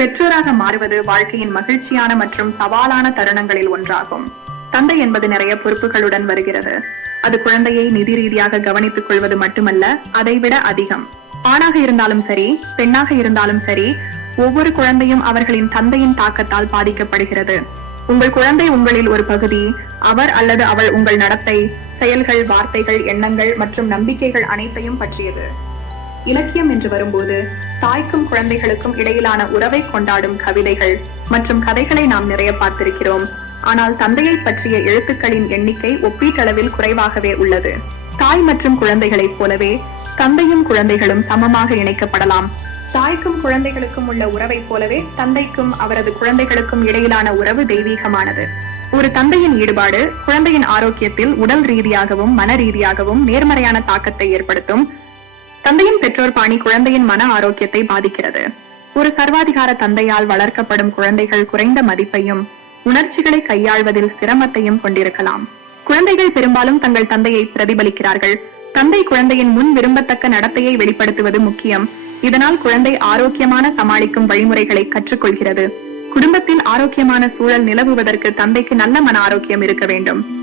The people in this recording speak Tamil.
பெற்றோராக மாறுவது வாழ்க்கையின் மகிழ்ச்சியான மற்றும் சவாலான தருணங்களில் ஒன்றாகும். தந்தை என்பது நிறைய பொறுப்புகளுடன் வருகிறது. அது குழந்தையை நிதி ரீதியாக கவனித்துக் கொள்வது மட்டுமல்ல, அதைவிட அதிகம். ஆணாக இருந்தாலும் சரி, பெண்ணாக இருந்தாலும் சரி, ஒவ்வொரு குழந்தையும் அவர்களின் தந்தையின் தாக்கத்தால் பாதிக்கப்படுகிறது. உங்கள் குழந்தை உங்களில் ஒரு பகுதி. அவர் அல்லது அவள் உங்கள் நடத்தை, செயல்கள், வார்த்தைகள், எண்ணங்கள் மற்றும் நம்பிக்கைகள் அனைத்தையும் பற்றியது. இலக்கியம் என்று வரும்போது தாய்க்கும் குழந்தைகளுக்கும் இடையிலான உறவை கொண்டாடும் கவிதைகள் மற்றும் கதைகளை நாம் நிறைய பார்த்திருக்கிறோம். ஆனால் தந்தையை பற்றிய எழுத்துக்களின் எண்ணிக்கை ஒப்பீட்டளவில் குறைவாகவே உள்ளது. தாய் மற்றும் குழந்தைகளைப் போலவே தந்தையும் குழந்தைகளும் சமமாக இணைக்கப்படலாம். தாய்க்கும் குழந்தைகளுக்கும் உள்ள உறவை போலவே தந்தைக்கும் அவரது குழந்தைகளுக்கும் இடையிலான உறவு தெய்வீகமானது. ஒரு தந்தையின் ஈடுபாடு குழந்தையின் ஆரோக்கியத்தில் உடல் ரீதியாகவும் மன ரீதியாகவும் நேர்மறையான தாக்கத்தை ஏற்படுத்தும். தந்தையின் பெற்றோர் பாணி குழந்தையின் மன ஆரோக்கியத்தை பாதிக்கிறது. ஒரு சர்வாதிகார தந்தையால் வளர்க்கப்படும் குழந்தைகள் குறைந்த மதிப்பையும் உணர்ச்சிகளை கையாள்வதில் சிரமத்தையும் கொண்டிருக்கலாம். குழந்தைகள் பெரும்பாலும் தங்கள் தந்தையை பிரதிபலிக்கிறார்கள். தந்தை குழந்தையின் முன் விரும்பத்தக்க நடத்தையை வெளிப்படுத்துவது முக்கியம். இதனால் குழந்தை ஆரோக்கியமான சமாளிக்கும் வழிமுறைகளை கற்றுக்கொள்கிறது. குடும்பத்தில் ஆரோக்கியமான சூழல் நிலவுவதற்கு தந்தைக்கு நல்ல மன ஆரோக்கியம் இருக்க வேண்டும்.